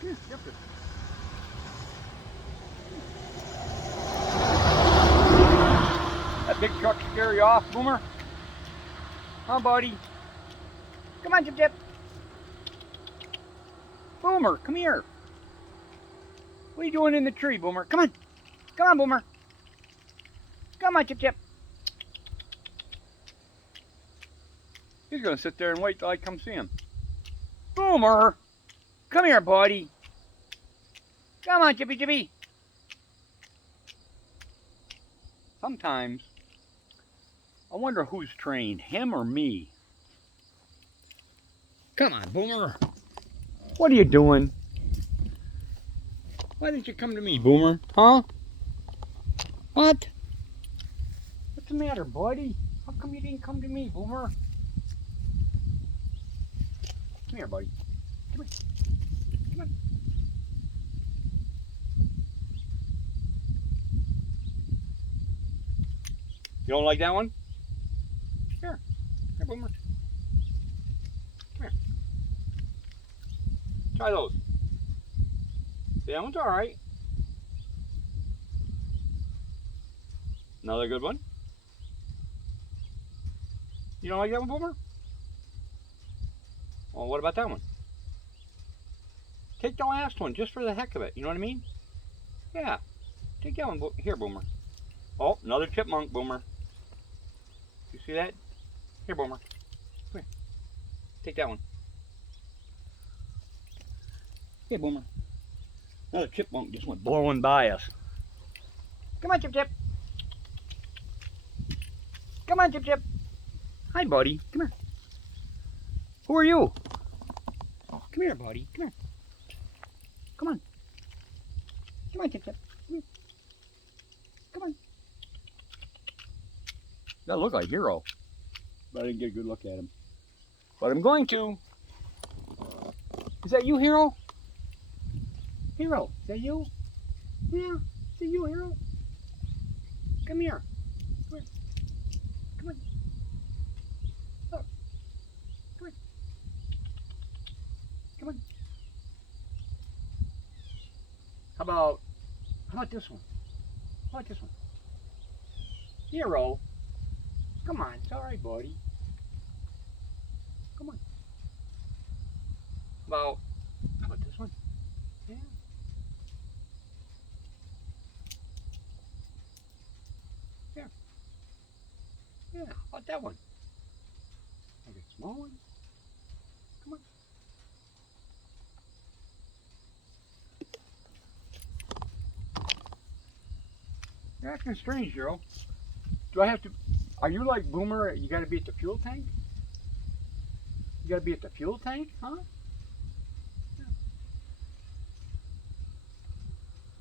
Come here, get up there. That big truck scare you off, Boomer? Huh, buddy? Come on, Chip Chip. Boomer, come here. What are you doing in the tree, Boomer? Come on. Come on, Boomer. Come on, Chip Chip. He's going to sit there and wait till I come see him. Boomer! Come here, buddy. Come on, Chippy Chippy. Sometimes, I wonder who's trained, him or me. Come on, Boomer. What are you doing? Why didn't you come to me, Boomer? Huh? What? What's the matter, buddy? How come you didn't come to me, Boomer? Come here, buddy. Come here. Come on. You don't like that one? Here. Here, Boomer. Come here. Try those. See, that one's alright. Another good one. You don't like that one, Boomer? Well, what about that one? Take the last one, just for the heck of it. You know what I mean? Yeah. Take that one. Here, Boomer. Oh, another chipmunk, Boomer. You see that? Here, Boomer. Come here. Take that one. Here, Boomer. Another chipmunk just went blowing by us. Come on, Chip Chip. Come on, Chip Chip. Hi, buddy. Come here. Who are you? Come here, buddy. Come here. Come on. Come on, Chip Chip. Come here. Come on. That looked like Hero, but I didn't get a good look at him. But I'm going to. Is that you, Hero? Hero, is that you? Yeah, is that you, Hero? Come here. Come here. Come on. Look. Come on. Come on. How about this one? How about this one? Hero. Come on, it's alright, buddy. Come on. How about this one? Yeah. Here. Yeah, how about that one? Like a small one? Come on. You're acting strange, Hero. Do I have to... Are you like Boomer? You got to be at the fuel tank? You got to be at the fuel tank, huh? Yeah.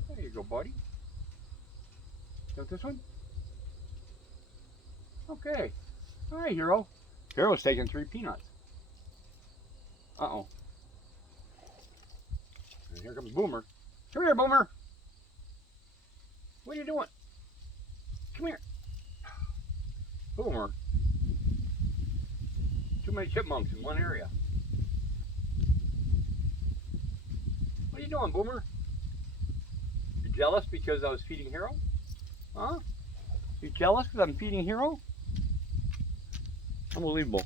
There you go, buddy. Got this one? Okay. All right, Hero. Hero's taking 3 peanuts. Uh-oh. And here comes Boomer. Come here, Boomer. What are you doing? Come here. Boomer. Too many chipmunks in one area. What are you doing, Boomer? You jealous because I was feeding Hero? Huh? You jealous because I'm feeding Hero? Unbelievable.